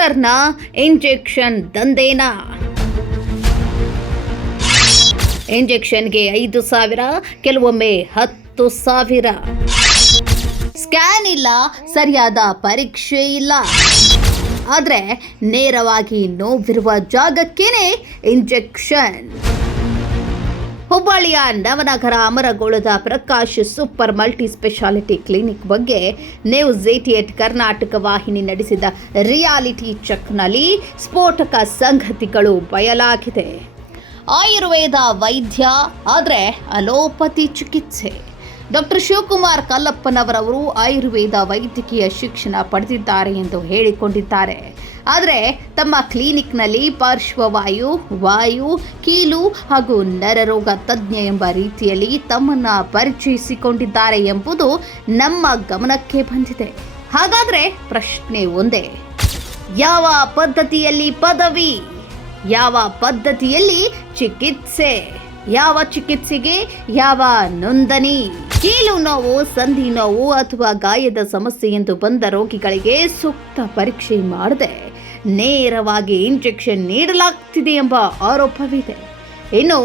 ಡಾಕ್ಟರ್ನ ಇಂಜೆಕ್ಷನ್ ದಂಧೆನಾ? ಇಂಜೆಕ್ಷನ್ಗೆ 5,000, ಕೆಲವೊಮ್ಮೆ 10,000. ಸ್ಕ್ಯಾನ್ ಇಲ್ಲ, ಸರಿಯಾದ ಪರೀಕ್ಷೆ ಇಲ್ಲ, ಆದರೆ ನೇರವಾಗಿ ನೋವಿರುವ ಜಾಗಕ್ಕೇನೆ ಇಂಜೆಕ್ಷನ್. ಹುಬ್ಬಳ್ಳಿಯ ನವನಗರ ಅಮರಗೋಳದ Prakash super multi speciality clinic ಬಗ್ಗೆ ನ್ಯೂಸ್ 88 ಕರ್ನಾಟಕ ವಾಹಿನಿ ನಡೆಸಿದ ರಿಯಾಲಿಟಿ ಚೆಕ್ನಲ್ಲಿ ಸ್ಫೋಟಕ ಸಂಗತಿಗಳು ಬಯಲಾಗಿದೆ. ಆಯುರ್ವೇದ ವೈದ್ಯ, ಆದರೆ ಅಲೋಪತಿ ಚಿಕಿತ್ಸೆ. ಡಾಕ್ಟರ್ ಶಿವಕುಮಾರ್ ಕಲ್ಲಪ್ಪನವರವರು ಆಯುರ್ವೇದ ವೈದ್ಯಕೀಯ ಶಿಕ್ಷಣ ಪಡೆದಿದ್ದಾರೆ ಎಂದು ಹೇಳಿಕೊಂಡಿದ್ದಾರೆ. ಆದರೆ ತಮ್ಮ ಕ್ಲಿನಿಕ್ನಲ್ಲಿ ಪಾರ್ಶ್ವವಾಯು, ವಾಯು, ಕೀಲು ಹಾಗೂ ನರರೋಗ ತಜ್ಞ ಎಂಬ ರೀತಿಯಲ್ಲಿ ತಮ್ಮನ್ನು ಪರಿಚಯಿಸಿಕೊಂಡಿದ್ದಾರೆ ಎಂಬುದು ನಮ್ಮ ಗಮನಕ್ಕೆ ಬಂದಿದೆ. ಹಾಗಾದರೆ ಪ್ರಶ್ನೆ ಒಂದೇ, ಯಾವ ಪದ್ಧತಿಯಲ್ಲಿ ಪದವಿ, ಯಾವ ಪದ್ಧತಿಯಲ್ಲಿ ಚಿಕಿತ್ಸೆ, ಯಾವ ಚಿಕಿತ್ಸೆಗೆ ಯಾವ ನೋಂದಣಿ? ಕೀಲು ನೋವು, ಸಂಧಿ ನೋವು ಅಥವಾ ಗಾಯದ ಸಮಸ್ಯೆ ಎಂದು ಬಂದ ರೋಗಿಗಳಿಗೆ ಸೂಕ್ತ ಪರೀಕ್ಷೆ ಮಾಡದೆ ನೇರವಾಗಿ ಇಂಜೆಕ್ಷನ್ ನೀಡಲಾಗ್ತಿದೆ ಎಂಬ ಆರೋಪವಿದೆ. ಇನ್ನು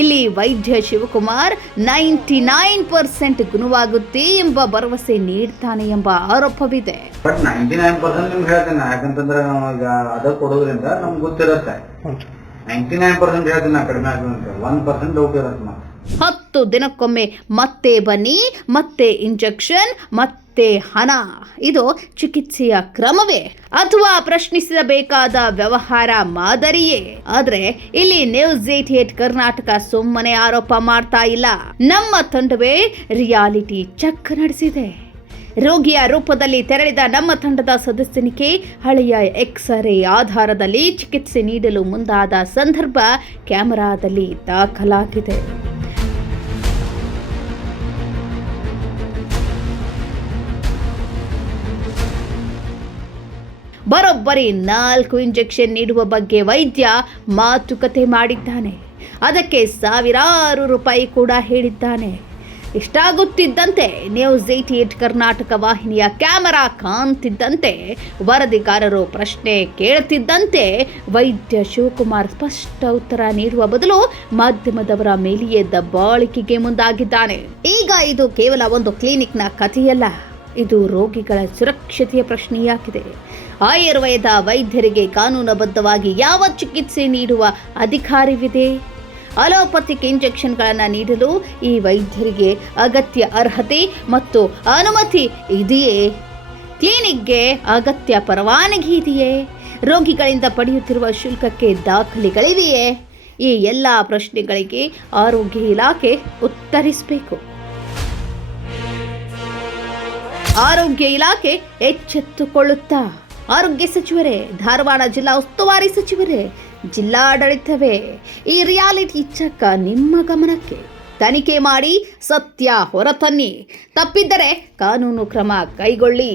ಇಲ್ಲಿ ವೈದ್ಯ ಶಿವಕುಮಾರ್ 99% ಗುಣವಾಗುತ್ತೆ ಎಂಬ ಭರವಸೆ ನೀಡ್ತಾನೆ ಎಂಬ ಆರೋಪವಿದೆ. ಬಟ್ 99% ನಿಮ್ಗೆ ಹೇಳ್ತೇನೆ, ಯಾಕಂತಂದ್ರೆ ಈಗ ಅದ ಕೊಡೋದ್ರಿಂದ ನಮ್ಗೆ ಗೊತ್ತಿರುತ್ತೆ. 99% ಹೇಳ್ತೀನಿ, ಕಡಿಮೆ ಆಗುತ್ತೆ, 1% ಡೌಟ್ ಇರುತ್ತೆ. 10 ದಿನಕ್ಕೊಮ್ಮೆ ಮತ್ತೆ ಬನ್ನಿ, ಮತ್ತೆ ಇಂಜೆಕ್ಷನ್, ಮತ್ತೆ ಹಣ. ಇದು ಚಿಕಿತ್ಸೆಯ ಕ್ರಮವೇ ಅಥವಾ ಪ್ರಶ್ನಿಸಬೇಕಾದ ವ್ಯವಹಾರ ಮಾದರಿಯೇ? ಆದ್ರೆ ಇಲ್ಲಿ ನ್ಯೂಸ್ 88 ಕರ್ನಾಟಕ ಸುಮ್ಮನೆ ಆರೋಪ ಮಾಡ್ತಾ ಇಲ್ಲ. ನಮ್ಮ ತಂಡವೇ ರಿಯಾಲಿಟಿ ಚೆಕ್ ನಡೆಸಿದೆ. ರೋಗಿಯ ರೂಪದಲ್ಲಿ ತೆರಳಿದ ನಮ್ಮ ತಂಡದ ಸದಸ್ಯನಿಗೆ ಹಳೆಯ ಎಕ್ಸ್ರೇ ಆಧಾರದಲ್ಲಿ ಚಿಕಿತ್ಸೆ ನೀಡಲು ಮುಂದಾದ ಸಂದರ್ಭ ಕ್ಯಾಮೆರಾದಲ್ಲಿ ದಾಖಲಾಗಿದೆ. ಬರೋಬ್ಬರಿ 4 ಇಂಜೆಕ್ಷನ್ ನೀಡುವ ಬಗ್ಗೆ ವೈದ್ಯ ಮಾತುಕತೆ ಮಾಡಿದ್ದಾನೆ. ಅದಕ್ಕೆ ಸಾವಿರಾರು ರೂಪಾಯಿ ಕೂಡ ಹೇಳಿದ್ದಾನೆ. ಇಷ್ಟಾಗುತ್ತಿದ್ದಂತೆ ನ್ಯೂಸ್ 88 ಕರ್ನಾಟಕ ವಾಹಿನಿಯ ಕ್ಯಾಮೆರಾ ಕಾಣ್ತಿದ್ದಂತೆ, ವರದಿಗಾರರು ಪ್ರಶ್ನೆ ಕೇಳುತ್ತಿದ್ದಂತೆ ವೈದ್ಯ ಶಿವಕುಮಾರ್ ಸ್ಪಷ್ಟ ಉತ್ತರ ನೀಡುವ ಬದಲು ಮಾಧ್ಯಮದವರ ಮೇಲೆಯೇ ದಬ್ಬಾಳಿಕೆಗೆ ಮುಂದಾಗಿದ್ದಾನೆ. ಈಗ ಇದು ಕೇವಲ ಒಂದು ಕ್ಲಿನಿಕ್ನ ಕಥೆಯಲ್ಲ, ಇದು ರೋಗಿಗಳ ಸುರಕ್ಷತೆಯ ಪ್ರಶ್ನೆಯಾಗಿದೆ. ಆಯುರ್ವೇದ ವೈದ್ಯರಿಗೆ ಕಾನೂನುಬದ್ಧವಾಗಿ ಯಾವ ಚಿಕಿತ್ಸೆ ನೀಡುವ ಅಧಿಕಾರವಿದೆ? ಅಲೋಪತಿಕ್ ಇಂಜೆಕ್ಷನ್ಗಳನ್ನು ನೀಡಲು ಈ ವೈದ್ಯರಿಗೆ ಅಗತ್ಯ ಅರ್ಹತೆ ಮತ್ತು ಅನುಮತಿ ಇದೆಯೇ? ಕ್ಲಿನಿಕ್ಗೆ ಅಗತ್ಯ ಪರವಾನಗಿ ಇದೆಯೇ? ರೋಗಿಗಳಿಂದ ಪಡೆಯುತ್ತಿರುವ ಶುಲ್ಕಕ್ಕೆ ದಾಖಲೆಗಳಿವೆಯೇ? ಈ ಎಲ್ಲ ಪ್ರಶ್ನೆಗಳಿಗೆ ಆರೋಗ್ಯ ಇಲಾಖೆ ಉತ್ತರಿಸಬೇಕು. ಆರೋಗ್ಯ ಇಲಾಖೆ ಎಚ್ಚೆತ್ತುಕೊಳ್ಳುತ್ತಾ? ಆರೋಗ್ಯ ಸಚಿವರೇ, ಧಾರವಾಡ ಜಿಲ್ಲಾ ಉಸ್ತುವಾರಿ ಸಚಿವರೇ, ಜಿಲ್ಲಾಡಳಿತವೇ, ಈ ರಿಯಾಲಿಟಿ ಚೆಕ್ ನಿಮ್ಮ ಗಮನಕ್ಕೆ. ತನಿಖೆ ಮಾಡಿ ಸತ್ಯ ಹೊರತನ್ನಿ. ತಪ್ಪಿದ್ದರೆ ಕಾನೂನು ಕ್ರಮ ಕೈಗೊಳ್ಳಿ.